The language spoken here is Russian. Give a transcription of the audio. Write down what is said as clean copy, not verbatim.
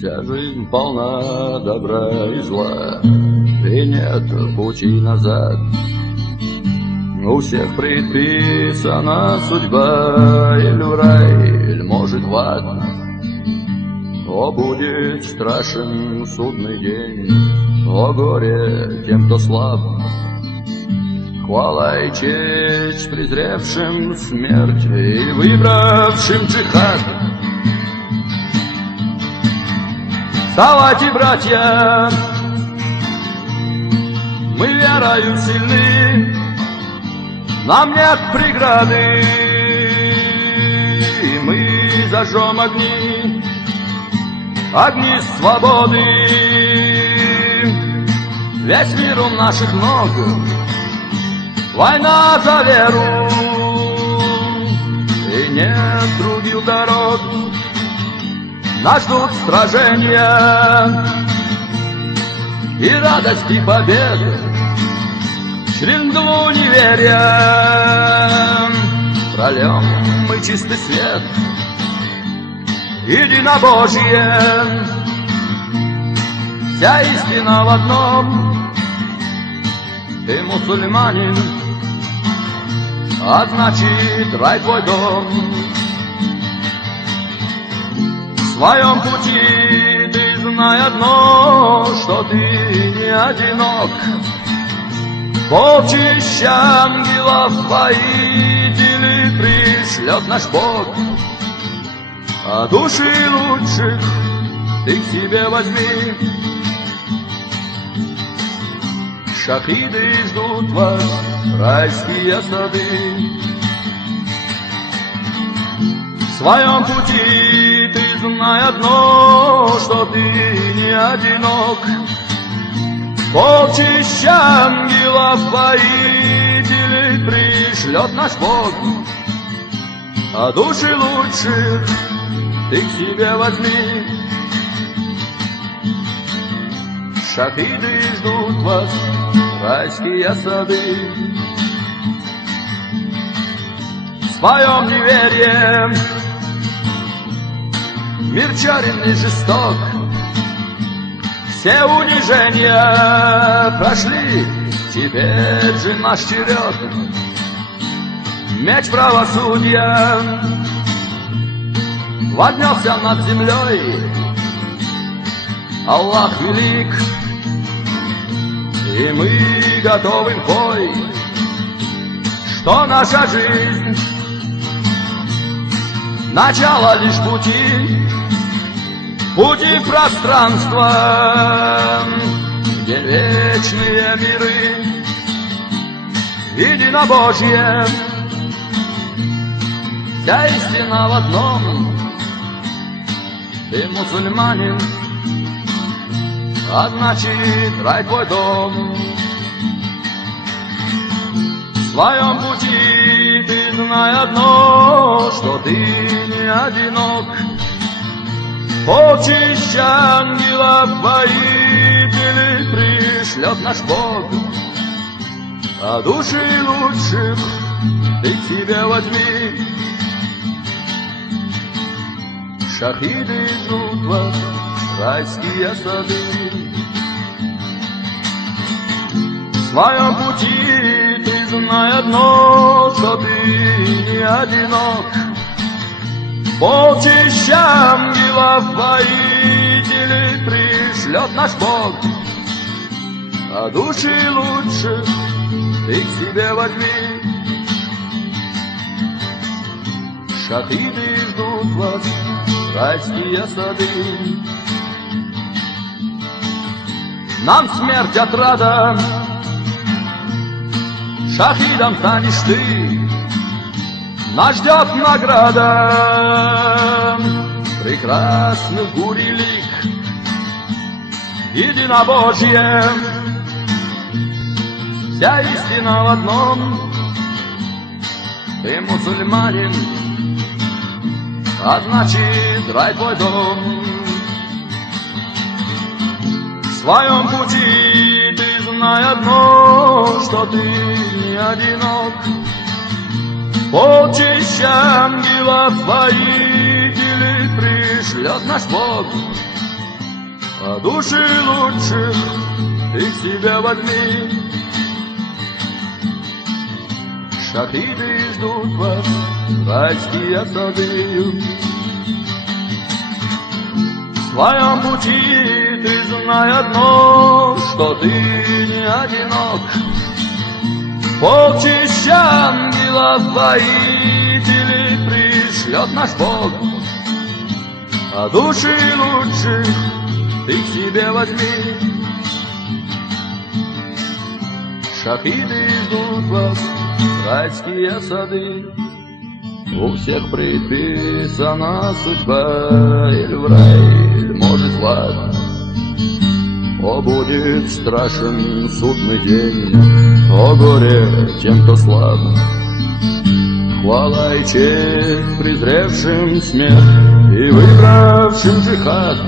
Вся жизнь полна добра и зла, и нет пути назад. У всех предписана судьба, или в рай, или может в ад. О, будет страшен судный день, о горе тем, кто слаб. Хвала и честь презревшим смерть и выбравшим джихад. Вставайте, братья, мы верою сильны, нам нет преграды, и мы зажжем огни, огни свободы. Весь мир у наших ног, война за веру, и нет других дорог. Нас ждут сражения и радость, и победа. Через мглу неверия прольем мы чистый свет, единобожие. Вся истина в одном: ты мусульманин, а значит рай твой дом. В своем пути ты знай одно, что ты не одинок. Полчища ангелов воителей пришлет наш Бог, а души лучших ты к себе возьми. Шахиды ждут вас, райские сады. В своем пути ты знай одно, что ты не одинок. Полчища ангелов воителей пришлет наш Бог, а души лучших ты к себе возьми. Шахиды ждут вас, райские сады. В своем неверии мир черен и жесток. Все унижения прошли, теперь же наш черед. Меч правосудия поднялся над землей. Аллах велик, и мы готовы в бой. Что наша жизнь — начало лишь пути, пути в пространство, где вечные миры, единобожие. Вся истина в одном: ты мусульманин, а значит рай твой дом. В своем пути ты знай одно, что ты не одинок. Полчища ангелов воителей пришлет наш Бог, а души лучших ты к себе возьми. Шахиды ждут вас, райские сады. В своем пути ты знай одно, что ты не одинок. Полчища ангелов воителей пришлет наш Бог, а души лучших ты к себе возьми. Шахиды ждут вас, райские сады. Нам смерть отрада, шахидом станешь ты. Нас ждет награда прекрасных бурей лик, единобожие. Вся истина в одном: ты мусульманин, а значит рай твой дом. В своем пути ты знай одно, что ты не одинок. Полчища ангелов воителей пришлет наш Бог, А души лучших ты к себе возьми. Шахиды ждут вас, райские сады. В твоем пути ты знай одно, что ты не одинок. Полчища ангелов воителей пришлет наш Бог. А души лучших ты к себе возьми. Шахиды ждут вас, райские сады. У всех предписана судьба, или в рай, или может в ад. О, будет страшен судный день, о горе тем, кто слаб. Хвала и честь презревшим смерть и выбравшим джихад.